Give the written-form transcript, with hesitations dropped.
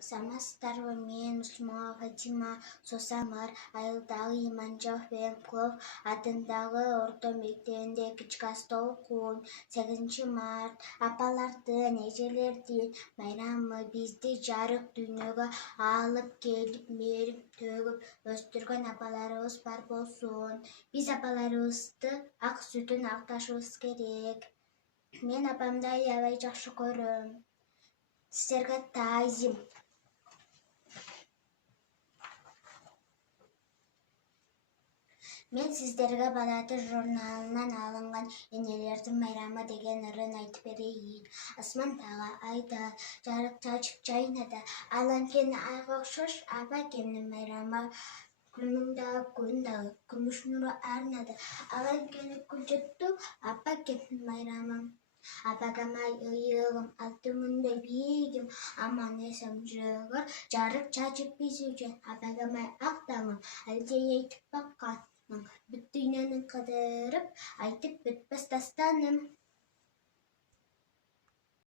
Самастар мен Müslüman Фатима Сосамар айылдағы Иманжов Венклов атындағы орта мектебінде кички астау окуйм. 8 март апалардын, эжелердин майрамы бизди жарык дүйнөгө алып келип, мээрим төгүп өстүргөн апаларыбыз бар болсун. Биз апаларыбызды ак сүтүн акташыбыз керек. Мен апамды аябай жакшы көрөм. Сіздерге таазим. Мен сіздерге Балаты журналынан алынған енелердің майрамы деген ырын айтып берейін. Асман таға айда, жарық чачып жайнады, аланкен айға ұқсаш апа әкемнің майрамы. Күнміңдағы күндағы күміш нұры арнады, аланкені күлжетті апа әкемнің майрамы. Апагамай ыйығым, алтымындай биігім, аман есім жығыр, жарық чачып бізуген, апагамай ақтаңым, әлде ейтіп баққан. Бүт дүйнөнүн кыдырып, айтып бүтпөс дастаным.